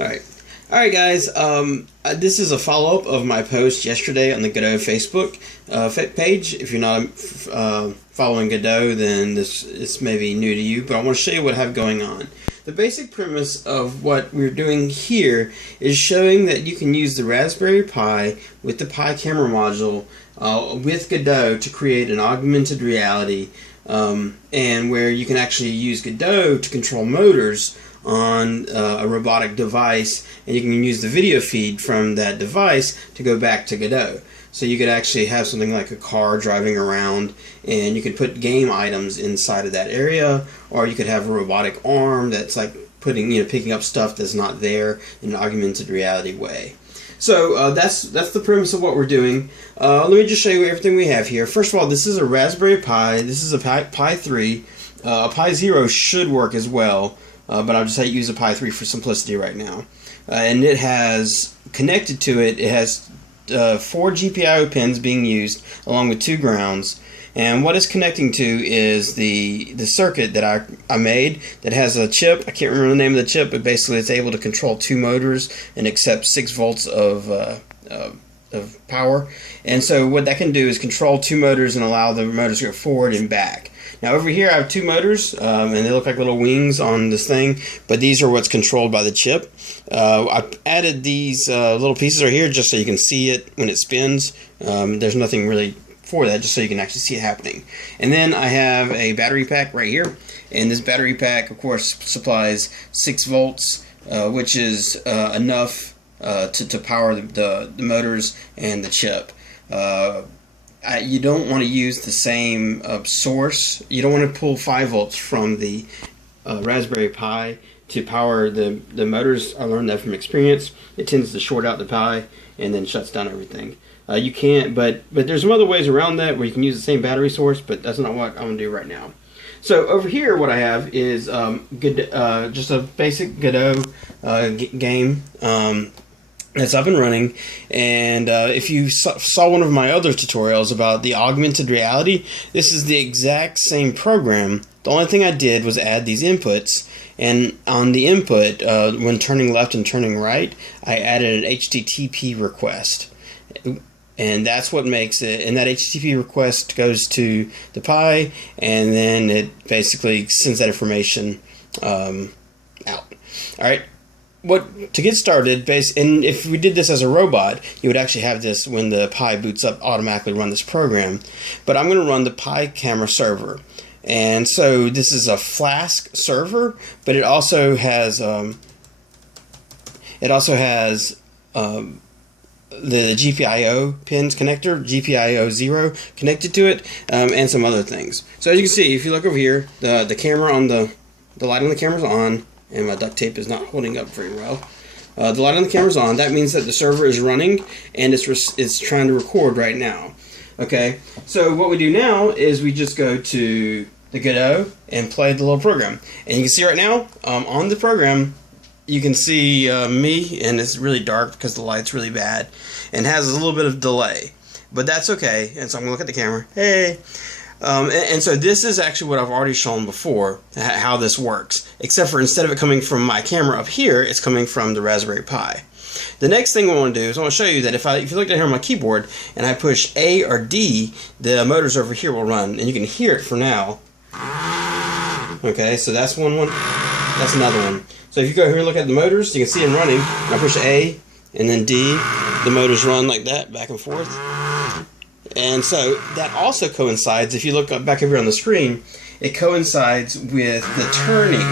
Alright guys, this is a follow-up of my post yesterday on the Godot Facebook page. If you're not following Godot, then this may be new to you, but I want to show you what I have going on. The basic premise of what we're doing here is showing that you can use the Raspberry Pi with the Pi camera module with Godot to create an augmented reality, and where you can actually use Godot to control motors on a robotic device, and you can use the video feed from that device to go back to Godot. So you could actually have something like a car driving around, and you could put game items inside of that area, or you could have a robotic arm that's like picking up stuff that's not there in an augmented reality way. So that's the premise of what we're doing. Let me just show you everything we have here. First of all, this is a Raspberry Pi. This is a Pi 3. A Pi 0 should work as well. But I'll just use a Pi 3 for simplicity right now. And it has connected to it, it has 4 GPIO pins being used along with 2 grounds. And what it's connecting to is the circuit that I made that has a chip. I can't remember the name of the chip, but basically it's able to control 2 motors and accept 6 volts of power. And so what that can do is control 2 motors and allow the motors to go forward and back. Now over here I have 2 motors, and they look like little wings on this thing, but these are what's controlled by the chip. I added these little pieces right here just so you can see it when it spins. There's nothing really for that, just so you can actually see it happening. And then I have a battery pack right here, and this battery pack of course supplies 6 volts, which is enough to power the motors and the chip. You don't want to use the same source. You don't want to pull 5 volts from the Raspberry Pi to power the motors. I learned that from experience. It tends to short out the Pi and then shuts down everything. You can't, but there's some other ways around that where you can use the same battery source, but that's not what I'm going to do right now. So over here what I have is just a basic Godot game. It's up and running, and if you saw one of my other tutorials about the augmented reality, this is the exact same program. The only thing I did was add these inputs, and on the input, when turning left and turning right, I added an HTTP request. And that's what makes it, and that HTTP request goes to the Pi, and then it basically sends that information out. Alright. To get started, and if we did this as a robot, you would actually have this when the Pi boots up automatically run this program. But I'm going to run the Pi camera server, and so this is a Flask server, but it also has the GPIO pins connector, GPIO 0 connected to it, and some other things. So as you can see, if you look over here, the camera on the light on the camera is on. And my duct tape is not holding up very well. The light on the camera is on. That means that the server is running, and it's trying to record right now. Okay, so what we do now is we just go to the Godot and play the little program. And you can see right now, on the program, you can see me, and it's really dark because the light's really bad, and has a little bit of delay. But that's okay, and so I'm going to look at the camera. Hey! And so this is actually what I've already shown before, how this works. Except for instead of it coming from my camera up here, it's coming from the Raspberry Pi. The next thing I want to do is I want to show you that if you look down here on my keyboard and I push A or D, the motors over here will run, and you can hear it for now. Okay, so that's one. That's another one. So if you go here and look at the motors, you can see them running. I push A and then D, the motors run like that, back and forth. And so that also coincides, if you look back over here on the screen, it coincides with the turning.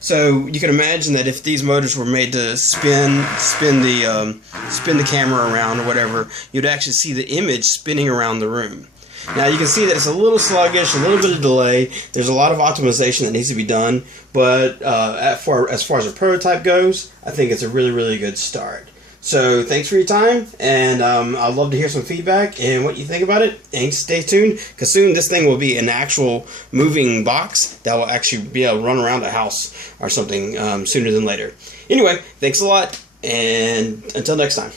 So you can imagine that if these motors were made to spin the camera around or whatever, you'd actually see the image spinning around the room. Now you can see that it's a little sluggish, a little bit of delay. There's a lot of optimization that needs to be done, but as far as a prototype goes, I think it's a really, really good start. So thanks for your time, and I'd love to hear some feedback and what you think about it. And stay tuned, because soon this thing will be an actual moving box that will actually be able to run around a house or something sooner than later. Anyway, thanks a lot, and until next time.